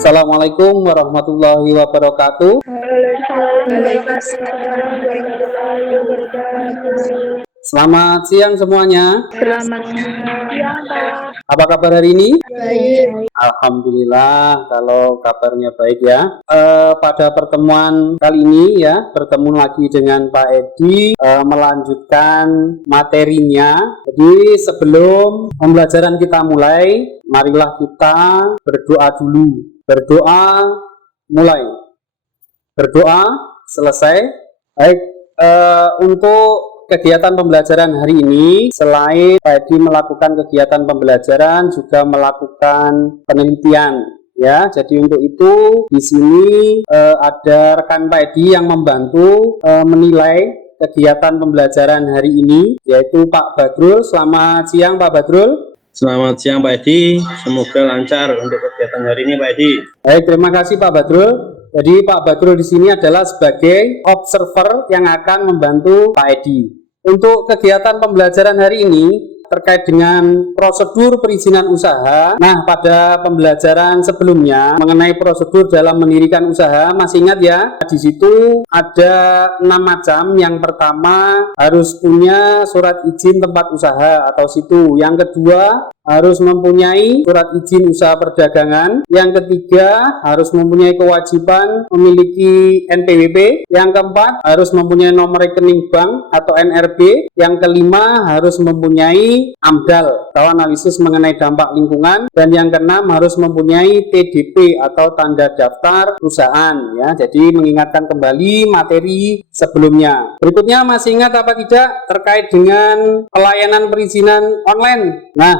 Assalamualaikum warahmatullahi wabarakatuh. Selamat siang semuanya. Selamat siang, Pak. Apa kabar hari ini? Baik. Alhamdulillah kalau kabarnya baik ya. Pada pertemuan kali ini ya, bertemu lagi dengan Pak Edi, melanjutkan materinya. Jadi sebelum pembelajaran kita mulai, marilah kita berdoa dulu. Berdoa mulai. Berdoa selesai. Baik, untuk kegiatan pembelajaran hari ini, selain Pak Edi melakukan kegiatan pembelajaran, juga melakukan penelitian ya. Jadi untuk itu di sini ada rekan Pak Edi yang membantu menilai kegiatan pembelajaran hari ini, yaitu Pak Badrul. Selamat siang Pak Badrul. Selamat siang Pak Edi, semoga lancar untuk kegiatan hari ini Pak Edi. Baik, terima kasih Pak Badrul. Jadi Pak Badrul di sini adalah sebagai observer yang akan membantu Pak Edi. Untuk kegiatan pembelajaran hari ini terkait dengan prosedur perizinan usaha. Nah, pada pembelajaran sebelumnya mengenai prosedur dalam mendirikan usaha, masih ingat ya? Di situ ada 6 macam. Yang pertama harus punya surat izin tempat usaha atau situ. Yang kedua harus mempunyai surat izin usaha perdagangan. Yang ketiga harus mempunyai kewajiban memiliki NPWP. Yang keempat harus mempunyai nomor rekening bank atau NRB. Yang kelima harus mempunyai AMDAL atau analisis mengenai dampak lingkungan. Dan yang keenam harus mempunyai TDP atau tanda daftar perusahaan ya. Jadi mengingatkan kembali materi sebelumnya. Berikutnya masih ingat apa tidak terkait dengan pelayanan perizinan online? Nah,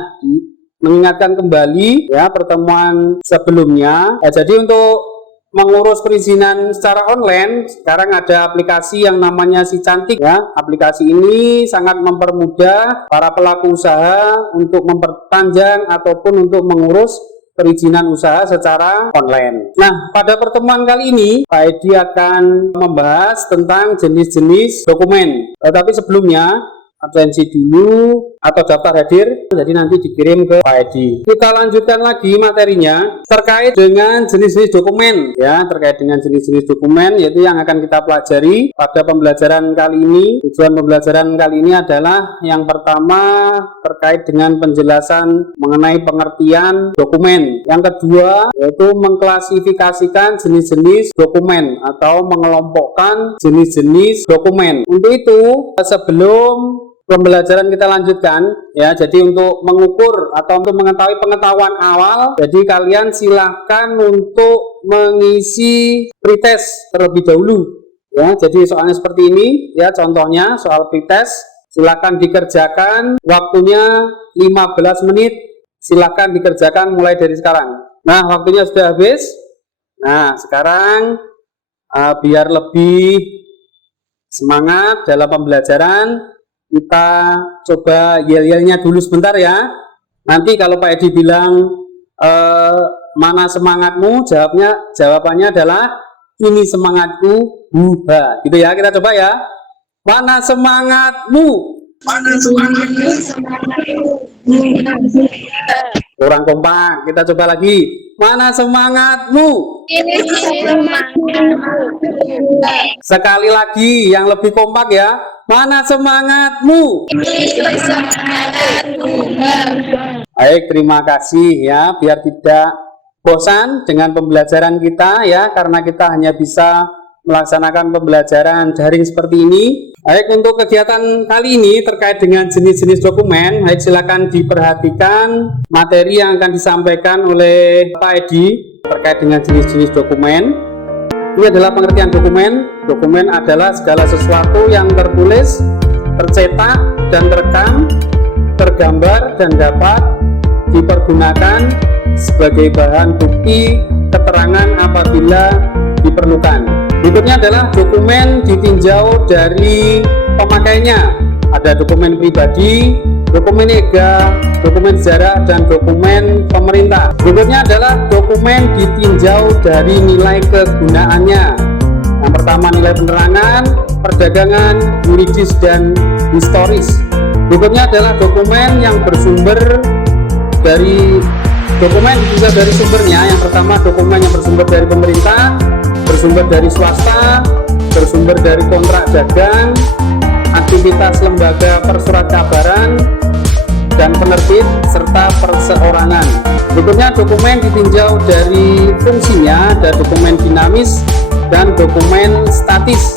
mengingatkan kembali ya pertemuan sebelumnya. Jadi untuk mengurus perizinan secara online, sekarang ada aplikasi yang namanya Si Cantik ya. Aplikasi ini sangat mempermudah para pelaku usaha untuk memperpanjang ataupun untuk mengurus perizinan usaha secara online. Nah, pada pertemuan kali ini Pak Edi akan membahas tentang jenis-jenis dokumen. Tapi sebelumnya absensi dulu atau daftar hadir, jadi nanti dikirim ke Pak Edi. Kita lanjutkan lagi materinya terkait dengan jenis-jenis dokumen ya, terkait dengan jenis-jenis dokumen yaitu yang akan kita pelajari pada pembelajaran kali ini. Tujuan pembelajaran kali ini adalah yang pertama terkait dengan penjelasan mengenai pengertian dokumen. Yang kedua yaitu mengklasifikasikan jenis-jenis dokumen atau mengelompokkan jenis-jenis dokumen. Untuk itu sebelum pembelajaran kita lanjutkan ya, jadi untuk mengukur atau untuk mengetahui pengetahuan awal, jadi kalian silahkan untuk mengisi pretest terlebih dahulu ya. Jadi soalnya seperti ini ya, contohnya soal pretest silahkan dikerjakan, waktunya 15 menit, silahkan dikerjakan mulai dari sekarang. Nah, waktunya sudah habis. Nah, sekarang biar lebih semangat dalam pembelajaran, kita coba yel-yelnya dulu sebentar ya. Nanti kalau Pak Edi bilang mana semangatmu, jawabannya adalah ini semangatku, buha. Gitu ya, kita coba ya. Mana semangatmu? Mana semangatmu? Kurang kompak, kita coba lagi. Mana semangatmu? Ini semangatmu. Sekali lagi yang lebih kompak ya. Mana semangatmu? Ini semangatmu. Baik, terima kasih ya. Biar tidak bosan dengan pembelajaran kita ya, karena kita hanya bisa melaksanakan pembelajaran daring seperti ini. Baik, untuk kegiatan kali ini terkait dengan jenis-jenis dokumen, baik silakan diperhatikan materi yang akan disampaikan oleh Pak Edi terkait dengan jenis-jenis dokumen. Ini adalah pengertian dokumen. Dokumen adalah segala sesuatu yang tertulis, tercetak, dan terekam, tergambar, dan dapat dipergunakan sebagai bahan bukti keterangan apabila diperlukan. Berikutnya adalah dokumen ditinjau dari pemakainya. Ada dokumen pribadi, dokumen legal, dokumen sejarah, dan dokumen pemerintah. Berikutnya adalah dokumen ditinjau dari nilai kegunaannya. Yang pertama nilai penerangan, perdagangan, yuridis, dan historis. Berikutnya adalah dokumen yang bersumber dari Dokumen ditinjau dari sumbernya. Yang pertama, dokumen yang bersumber dari pemerintah, bersumber dari swasta, bersumber dari kontrak dagang, aktivitas lembaga persurat kabaran dan penerbit, serta perseorangan. Berikutnya, dokumen ditinjau dari fungsinya, ada dokumen dinamis dan dokumen statis.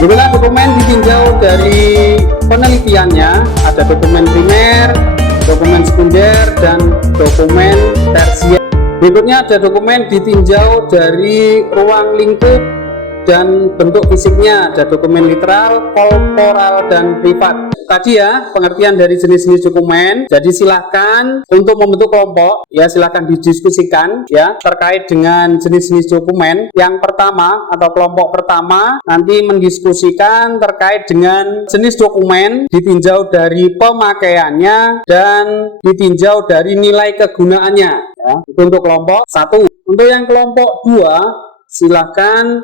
Berikutnya, dokumen ditinjau dari penelitiannya, ada dokumen primer, dokumen sekunder, dan dokumen tersier. Berikutnya ada dokumen ditinjau dari ruang lingkup dan bentuk fisiknya, ada dokumen literal, korporal, dan privat. Tadi ya pengertian dari jenis-jenis dokumen. Jadi silahkan untuk membentuk kelompok ya, silahkan didiskusikan ya terkait dengan jenis-jenis dokumen. Yang pertama atau kelompok pertama nanti mendiskusikan terkait dengan jenis dokumen, ditinjau dari pemakaiannya dan ditinjau dari nilai kegunaannya ya. Itu untuk kelompok 1. Untuk yang kelompok 2, silahkan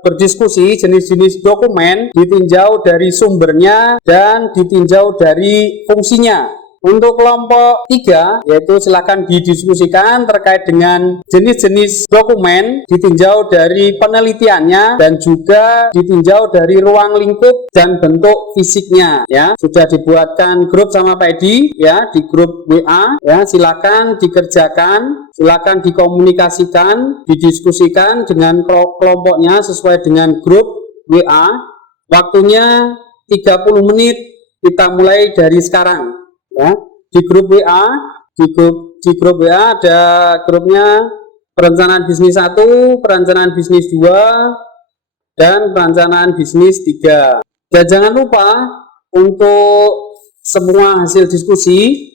berdiskusi jenis-jenis dokumen, ditinjau dari sumbernya dan ditinjau dari fungsinya. Untuk kelompok 3, yaitu silahkan didiskusikan terkait dengan jenis-jenis dokumen, ditinjau dari penelitiannya dan juga ditinjau dari ruang lingkup dan bentuk fisiknya ya. Sudah dibuatkan grup sama Pak Edi ya, di grup WA ya, silakan dikerjakan, silakan dikomunikasikan, didiskusikan dengan kelompoknya sesuai dengan grup WA. Waktunya 30 menit, kita mulai dari sekarang. Ya, di grup WA, di grup WA ada grupnya perencanaan bisnis 1, perencanaan bisnis 2, dan perencanaan bisnis 3. Dan jangan lupa untuk semua hasil diskusi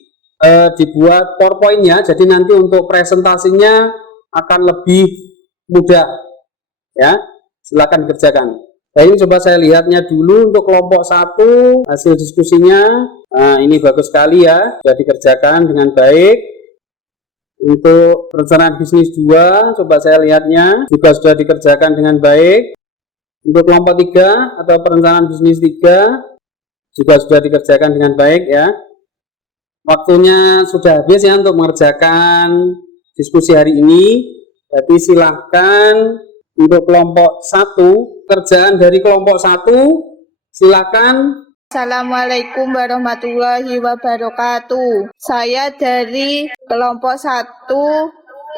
dibuat PowerPoint-nya, jadi nanti untuk presentasinya akan lebih mudah ya. Silakan kerjakan. Nah, ini coba saya lihatnya dulu untuk kelompok 1 hasil diskusinya. Nah, ini bagus sekali ya, sudah dikerjakan dengan baik. Untuk perencanaan bisnis 2, coba saya lihatnya juga sudah dikerjakan dengan baik. Untuk kelompok 3 atau perencanaan bisnis 3 juga sudah dikerjakan dengan baik ya. Waktunya sudah habis ya untuk mengerjakan diskusi hari ini. Jadi silahkan untuk kelompok 1, kerjaan dari kelompok 1 silakan. Assalamualaikum warahmatullahi wabarakatuh. Saya dari kelompok 1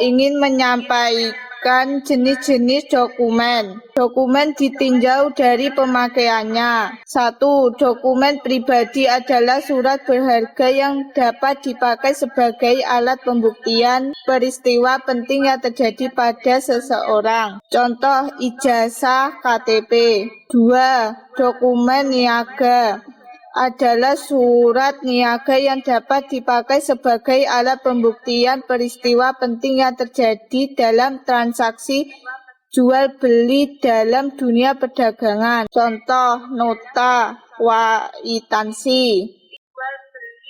ingin menyampaikan jenis-jenis dokumen. Dokumen ditinjau dari pemakaiannya. 1. Dokumen pribadi adalah surat berharga yang dapat dipakai sebagai alat pembuktian peristiwa penting yang terjadi pada seseorang. Contoh ijazah KTP. 2. Dokumen niaga adalah surat niaga yang dapat dipakai sebagai alat pembuktian peristiwa penting yang terjadi dalam transaksi jual beli dalam dunia perdagangan. Contoh nota kwitansi.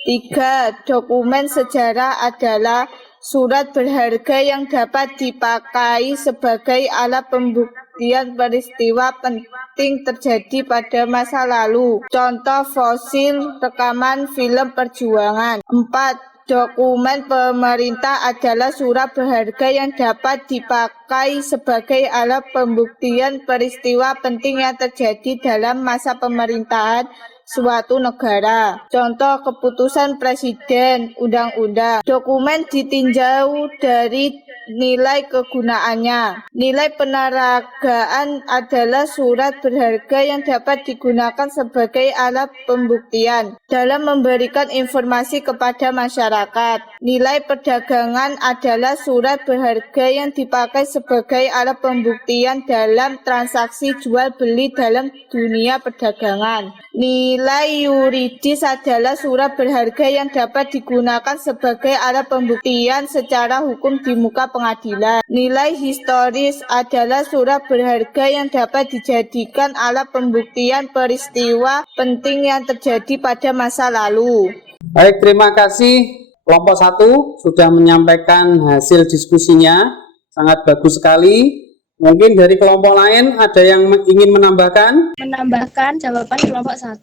3. Dokumen sejarah adalah surat berharga yang dapat dipakai sebagai alat pembuktian peristiwa penting terjadi pada masa lalu. Contoh fosil rekaman film perjuangan. 4. Dokumen pemerintah adalah surat berharga yang dapat dipakai sebagai alat pembuktian peristiwa penting yang terjadi dalam masa pemerintahan suatu negara. Contoh keputusan presiden, undang-undang. Dokumen ditinjau dari nilai kegunaannya. Nilai peneragaan adalah surat berharga yang dapat digunakan sebagai alat pembuktian dalam memberikan informasi kepada masyarakat. Nilai perdagangan adalah surat berharga yang dipakai sebagai alat pembuktian dalam transaksi jual beli dalam dunia perdagangan. Nilai yuridis adalah surat berharga yang dapat digunakan sebagai alat pembuktian secara hukum di muka pengadilan. Nilai historis adalah surat berharga yang dapat dijadikan alat pembuktian peristiwa penting yang terjadi pada masa lalu. Baik, terima kasih. Kelompok 1 sudah menyampaikan hasil diskusinya. Sangat bagus sekali. Mungkin dari kelompok lain ada yang ingin menambahkan? Menambahkan jawaban kelompok 1.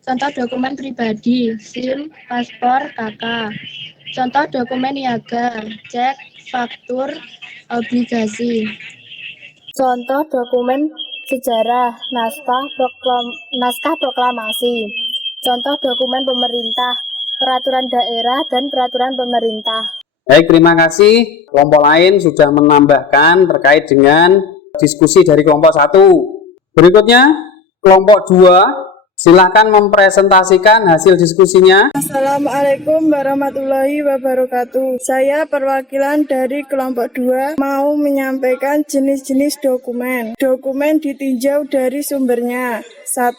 Contoh dokumen pribadi, SIM, paspor, KK. Contoh dokumen niaga, cek, faktur, obligasi. Contoh dokumen sejarah, naskah proklamasi. Contoh dokumen pemerintah, peraturan daerah dan peraturan pemerintah. Baik, terima kasih. Kelompok lain sudah menambahkan terkait dengan diskusi dari kelompok 1. Berikutnya, kelompok 2, silakan mempresentasikan hasil diskusinya. Assalamualaikum warahmatullahi wabarakatuh. Saya perwakilan dari kelompok 2 mau menyampaikan jenis-jenis dokumen. Dokumen ditinjau dari sumbernya. 1.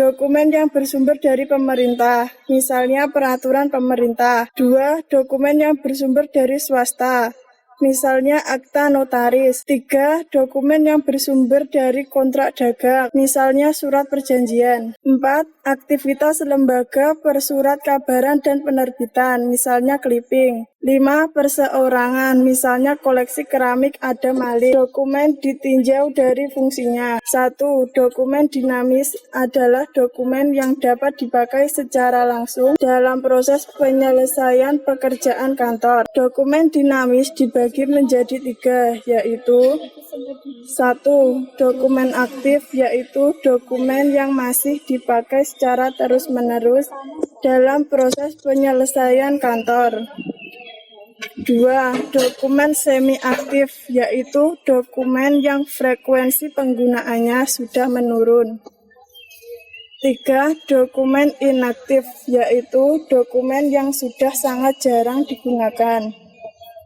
Dokumen yang bersumber dari pemerintah, misalnya peraturan pemerintah. 2. Dokumen yang bersumber dari swasta, misalnya akta notaris. 3. Dokumen yang bersumber dari kontrak dagang, misalnya surat perjanjian. 4. Aktivitas lembaga persurat kabaran dan penerbitan, misalnya clipping. 5. Perseorangan, misalnya koleksi keramik Ada Malik. Dokumen ditinjau dari fungsinya. 1. Dokumen dinamis adalah dokumen yang dapat dipakai secara langsung dalam proses penyelesaian pekerjaan kantor. Dokumen dinamis dibagi menjadi 3, yaitu 1. Dokumen aktif, yaitu dokumen yang masih dipakai secara terus-menerus dalam proses penyelesaian kantor. 2. Dokumen semi-aktif, yaitu dokumen yang frekuensi penggunaannya sudah menurun. 3. Dokumen inaktif, yaitu dokumen yang sudah sangat jarang digunakan.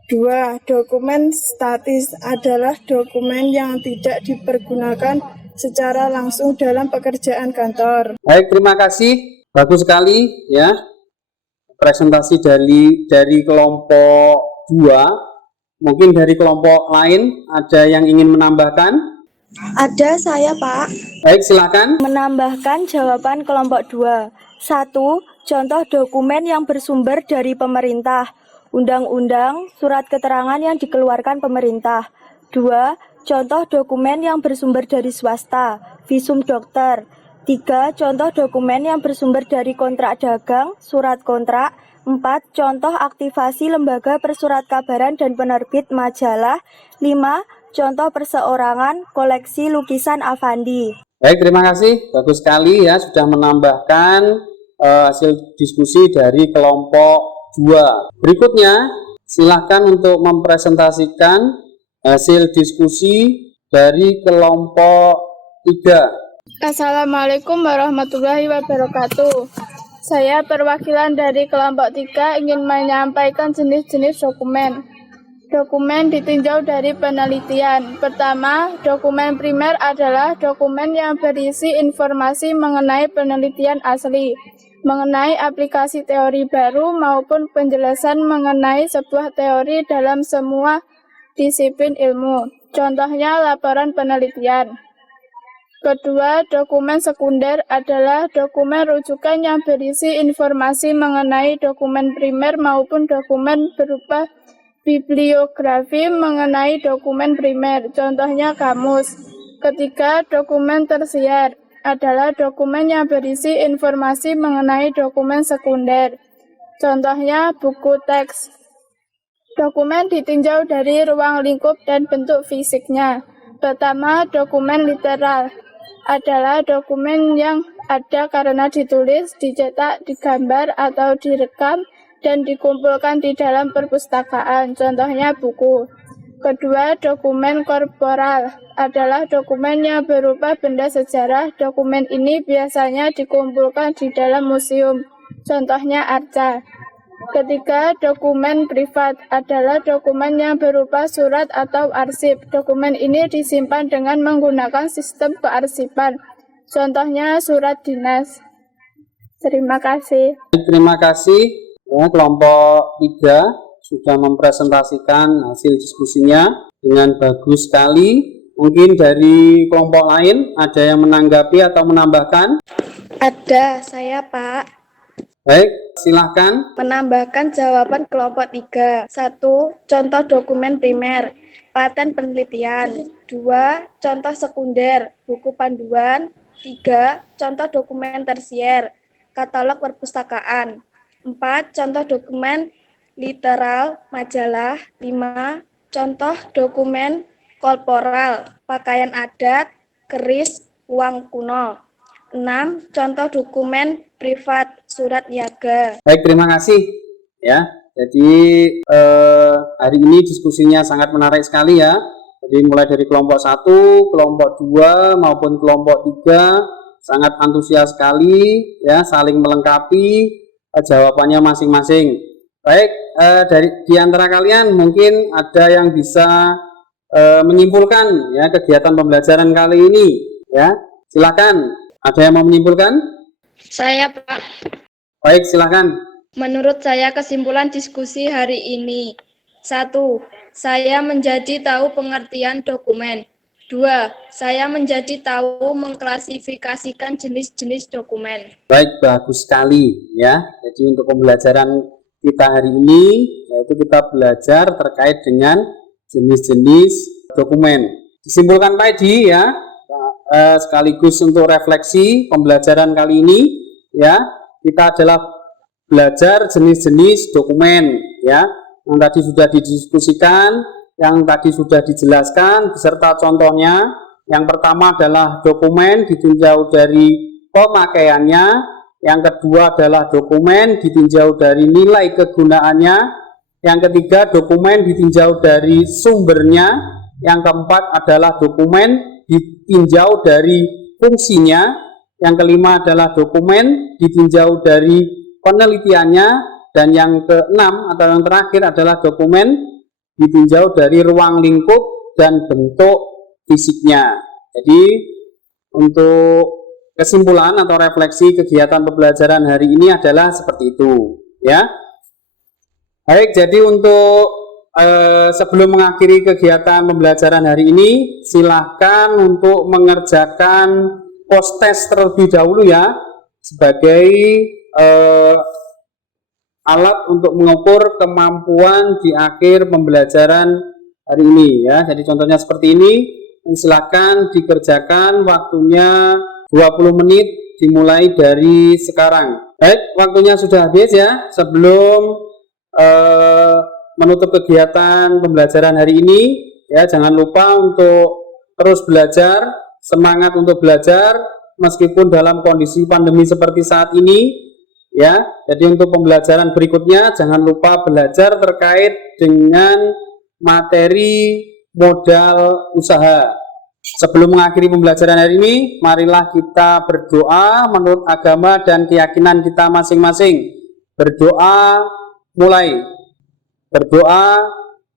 2. Dokumen statis adalah dokumen yang tidak dipergunakan secara langsung dalam pekerjaan kantor. Baik, terima kasih. Bagus sekali ya. Presentasi dari kelompok 2. Mungkin dari kelompok lain ada yang ingin menambahkan? Ada saya, Pak. Baik, silakan. Menambahkan jawaban kelompok 2. 1. Contoh dokumen yang bersumber dari pemerintah, undang-undang, surat keterangan yang dikeluarkan pemerintah. 2. Contoh dokumen yang bersumber dari swasta, visum dokter. 3. Contoh dokumen yang bersumber dari kontrak dagang, surat kontrak. 4. Contoh aktivasi lembaga persurat kabaran dan penerbit majalah. 5. Contoh perseorangan, koleksi lukisan Avandi. Baik, terima kasih. Bagus sekali ya sudah menambahkan hasil diskusi dari kelompok 2. Berikutnya, silakan untuk mempresentasikan hasil diskusi dari kelompok 3. Assalamualaikum warahmatullahi wabarakatuh. Saya perwakilan dari kelompok 3 ingin menyampaikan jenis-jenis dokumen. Dokumen ditinjau dari penelitian. Pertama, dokumen primer adalah dokumen yang berisi informasi mengenai penelitian asli, mengenai aplikasi teori baru maupun penjelasan mengenai sebuah teori dalam semua disiplin ilmu. Contohnya laporan penelitian. Kedua, dokumen sekunder adalah dokumen rujukan yang berisi informasi mengenai dokumen primer maupun dokumen berupa bibliografi mengenai dokumen primer, contohnya kamus. Ketiga, dokumen tersier adalah dokumen yang berisi informasi mengenai dokumen sekunder, contohnya buku teks. Dokumen ditinjau dari ruang lingkup dan bentuk fisiknya. Pertama, dokumen literal adalah dokumen yang ada karena ditulis, dicetak, digambar, atau direkam, dan dikumpulkan di dalam perpustakaan, contohnya buku. Kedua, dokumen korporal adalah dokumen yang berupa benda sejarah. Dokumen ini biasanya dikumpulkan di dalam museum, contohnya arca. Ketiga, dokumen privat adalah dokumen yang berupa surat atau arsip. Dokumen ini disimpan dengan menggunakan sistem kearsipan, contohnya surat dinas. Terima kasih. Terima kasih. Ya, kelompok 3 sudah mempresentasikan hasil diskusinya dengan bagus sekali. Mungkin dari kelompok lain ada yang menanggapi atau menambahkan? Ada saya, Pak. Baik, silahkan. Menambahkan jawaban kelompok 3. 1. Contoh dokumen primer, paten penelitian. 2. Contoh sekunder, buku panduan. 3. Contoh dokumen tersier, katalog perpustakaan. 4. Contoh dokumen literal, majalah. 5. Contoh dokumen korporal, pakaian adat, keris, uang kuno. 6. Contoh dokumen privat, surat niaga. Baik, terima kasih ya. Jadi hari ini diskusinya sangat menarik sekali ya. Jadi mulai dari kelompok 1, kelompok 2 maupun kelompok 3 sangat antusias sekali ya, saling melengkapi jawabannya masing-masing. Baik, dari di antara kalian mungkin ada yang bisa menyimpulkan ya kegiatan pembelajaran kali ini ya. Silakan. Ada yang mau menyimpulkan? Saya, Pak. Baik, silakan. Menurut saya kesimpulan diskusi hari ini. 1. Saya menjadi tahu pengertian dokumen. 2. Saya menjadi tahu mengklasifikasikan jenis-jenis dokumen. Baik, bagus sekali ya. Jadi untuk pembelajaran kita hari ini yaitu kita belajar terkait dengan jenis-jenis dokumen. Disimpulkan tadi ya, sekaligus untuk refleksi pembelajaran kali ini ya, kita adalah belajar jenis-jenis dokumen ya, yang tadi sudah didiskusikan, yang tadi sudah dijelaskan beserta contohnya. Yang pertama adalah dokumen ditinjau dari pemakaiannya, yang kedua adalah dokumen ditinjau dari nilai kegunaannya, yang ketiga dokumen ditinjau dari sumbernya, yang keempat adalah dokumen ditinjau dari fungsinya, yang kelima adalah dokumen ditinjau dari penelitiannya, dan yang keenam atau yang terakhir adalah dokumen ditinjau dari ruang lingkup dan bentuk fisiknya. Jadi untuk kesimpulan atau refleksi kegiatan pembelajaran hari ini adalah seperti itu ya. Baik, jadi untuk sebelum mengakhiri kegiatan pembelajaran hari ini, silahkan untuk mengerjakan post test terlebih dahulu ya, sebagai alat untuk mengukur kemampuan di akhir pembelajaran hari ini ya. Jadi contohnya seperti ini, silakan dikerjakan, waktunya 20 menit dimulai dari sekarang. Baik, waktunya sudah habis ya. Sebelum menutup kegiatan pembelajaran hari ini ya, jangan lupa untuk terus belajar, semangat untuk belajar meskipun dalam kondisi pandemi seperti saat ini ya. Jadi untuk pembelajaran berikutnya jangan lupa belajar terkait dengan materi modal usaha. Sebelum mengakhiri pembelajaran hari ini, marilah kita berdoa menurut agama dan keyakinan kita masing-masing. Berdoa mulai, berdoa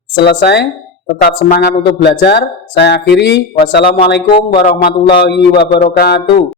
selesai, tetap semangat untuk belajar. Saya akhiri, wassalamualaikum warahmatullahi wabarakatuh.